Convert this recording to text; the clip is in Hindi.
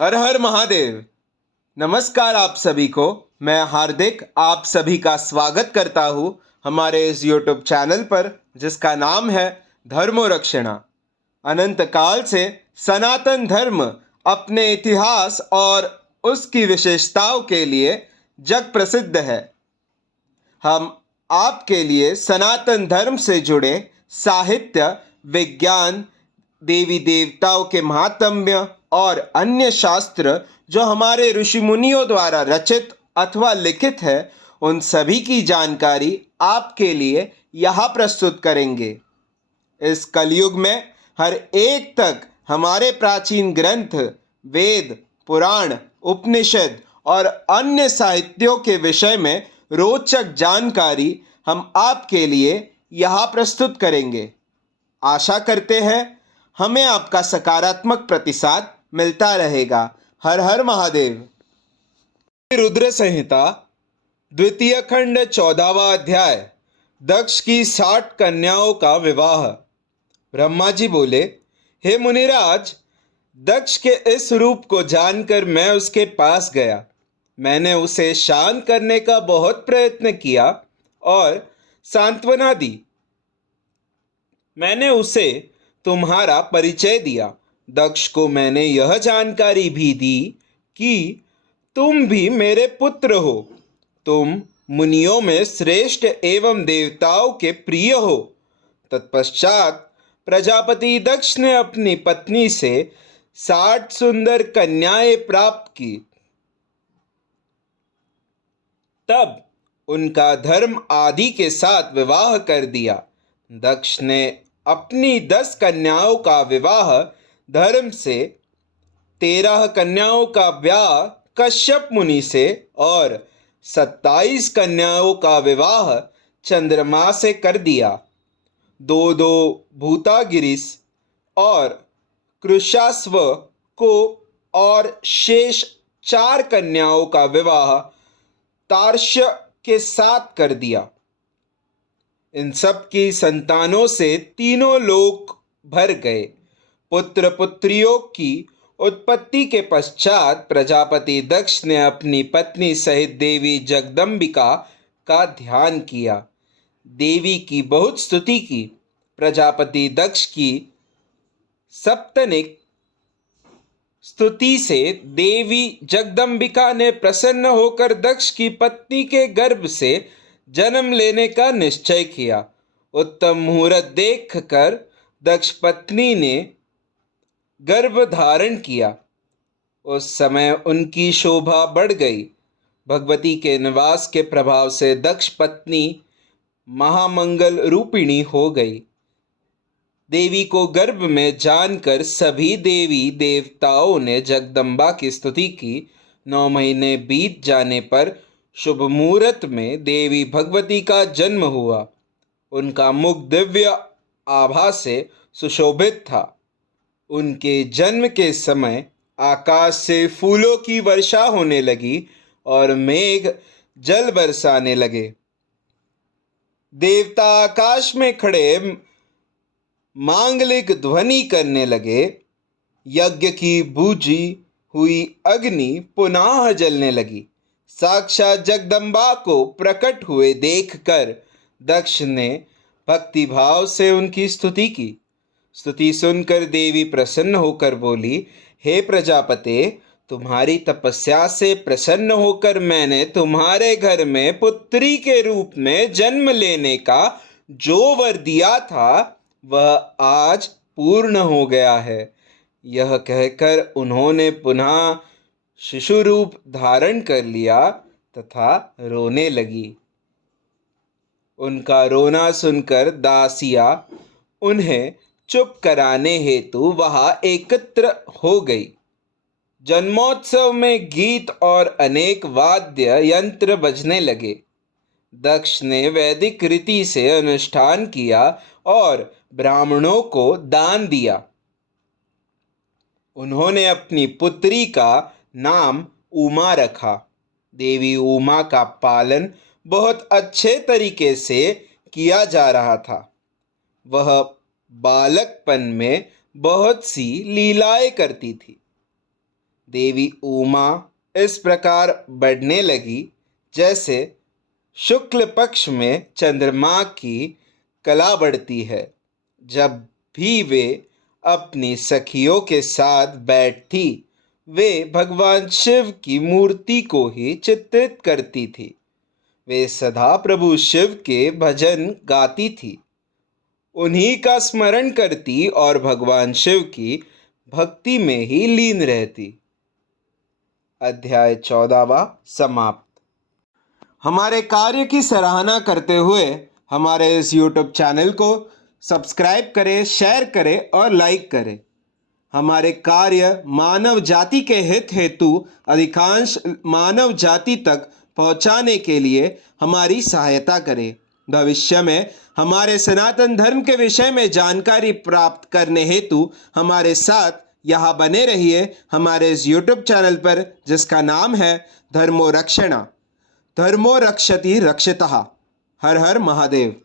हर हर महादेव। नमस्कार आप सभी को। मैं हार्दिक आप सभी का स्वागत करता हूँ हमारे इस YouTube चैनल पर जिसका नाम है धर्मोरक्षणा। अनंत काल से सनातन धर्म अपने इतिहास और उसकी विशेषताओं के लिए जग प्रसिद्ध है। हम आपके लिए सनातन धर्म से जुड़े साहित्य, विज्ञान, देवी देवताओं के महात्म्य और अन्य शास्त्र जो हमारे ऋषि मुनियों द्वारा रचित अथवा लिखित है, उन सभी की जानकारी आपके लिए यहाँ प्रस्तुत करेंगे। इस कलयुग में हर एक तक हमारे प्राचीन ग्रंथ, वेद, पुराण, उपनिषद और अन्य साहित्यों के विषय में रोचक जानकारी हम आपके लिए यहाँ प्रस्तुत करेंगे। आशा करते हैं हमें आपका सकारात्मक प्रतिसाद मिलता रहेगा। हर हर महादेव। रुद्र संहिता द्वितीय खंड 14वां अध्याय। दक्ष की 60 कन्याओं का विवाह। ब्रह्मा जी बोले, हे मुनिराज, दक्ष के इस रूप को जानकर मैं उसके पास गया। मैंने उसे शांत करने का बहुत प्रयत्न किया और सांत्वना दी। मैंने उसे तुम्हारा परिचय दिया। दक्ष को मैंने यह जानकारी भी दी कि तुम भी मेरे पुत्र हो। तुम मुनियों में श्रेष्ठ एवं देवताओं के प्रिय हो। तत्पश्चात प्रजापति दक्ष ने अपनी पत्नी से 60 सुंदर कन्याएं प्राप्त की। तब उनका धर्म आदि के साथ विवाह कर दिया। दक्ष ने अपनी 10 कन्याओं का विवाह धर्म से, 13 कन्याओं का ब्याह कश्यप मुनि से और 27 कन्याओं का विवाह चंद्रमा से कर दिया। दो दो भूतागिरिस और कृशास्व को और शेष 4 कन्याओं का विवाह तार्क्ष्य के साथ कर दिया। इन सब की संतानों से तीनों लोक भर गए। पुत्र पुत्रियों की उत्पत्ति के पश्चात प्रजापति दक्ष ने अपनी पत्नी सहित देवी जगदम्बिका का ध्यान किया। देवी की बहुत स्तुति की। प्रजापति दक्ष की सप्तनिक स्तुति से देवी जगदम्बिका ने प्रसन्न होकर दक्ष की पत्नी के गर्भ से जन्म लेने का निश्चय किया। उत्तम मुहूर्त देखकर दक्ष पत्नी ने गर्भ धारण किया। उस समय उनकी शोभा बढ़ गई। भगवती के निवास के प्रभाव से दक्ष पत्नी महामंगल रूपिणी हो गई। देवी को गर्भ में जानकर सभी देवी देवताओं ने जगदम्बा की स्तुति की। 9 महीने बीत जाने पर शुभ मुहूर्त में देवी भगवती का जन्म हुआ। उनका मुख दिव्य आभा से सुशोभित था। उनके जन्म के समय आकाश से फूलों की वर्षा होने लगी और मेघ जल बरसाने लगे। देवता आकाश में खड़े मांगलिक ध्वनि करने लगे। यज्ञ की बूझी हुई अग्नि पुनः जलने लगी। साक्षात जगदम्बा को प्रकट हुए देखकर दक्ष ने भक्ति भाव से उनकी स्तुति की। स्तुति सुनकर देवी प्रसन्न होकर बोली, हे प्रजापते, तुम्हारी तपस्या से प्रसन्न होकर मैंने तुम्हारे घर में पुत्री के रूप में जन्म लेने का जो वर दिया था वह आज पूर्ण हो गया है। यह कहकर उन्होंने पुनः शिशु रूप धारण कर लिया तथा रोने लगी। उनका रोना सुनकर दासियां उन्हें चुप कराने हेतु वहां एकत्र हो गई। जन्मोत्सव में गीत और अनेक वाद्य यंत्र बजने लगे। दक्ष ने वैदिक रीति से अनुष्ठान किया और ब्राह्मणों को दान दिया। उन्होंने अपनी पुत्री का नाम उमा रखा। देवी उमा का पालन बहुत अच्छे तरीके से किया जा रहा था। वह बालकपन में बहुत सी लीलाएं करती थी। देवी उमा इस प्रकार बढ़ने लगी जैसे शुक्ल पक्ष में चंद्रमा की कला बढ़ती है। जब भी वे अपनी सखियों के साथ बैठती, वे भगवान शिव की मूर्ति को ही चित्रित करती थी। वे सदा प्रभु शिव के भजन गाती थी, उन्हीं का स्मरण करती और भगवान शिव की भक्ति में ही लीन रहती। अध्याय 14वां समाप्त। हमारे कार्य की सराहना करते हुए हमारे इस YouTube चैनल को सब्सक्राइब करें, शेयर करें और लाइक करें। हमारे कार्य मानव जाति के हित हेतु अधिकांश मानव जाति तक पहुंचाने के लिए हमारी सहायता करें। भविष्य में हमारे सनातन धर्म के विषय में जानकारी प्राप्त करने हेतु हमारे साथ यहाँ बने रहिए हमारे इस YouTube चैनल पर, जिसका नाम है धर्मो रक्षणा। धर्मो रक्षति रक्षितः। हर हर महादेव।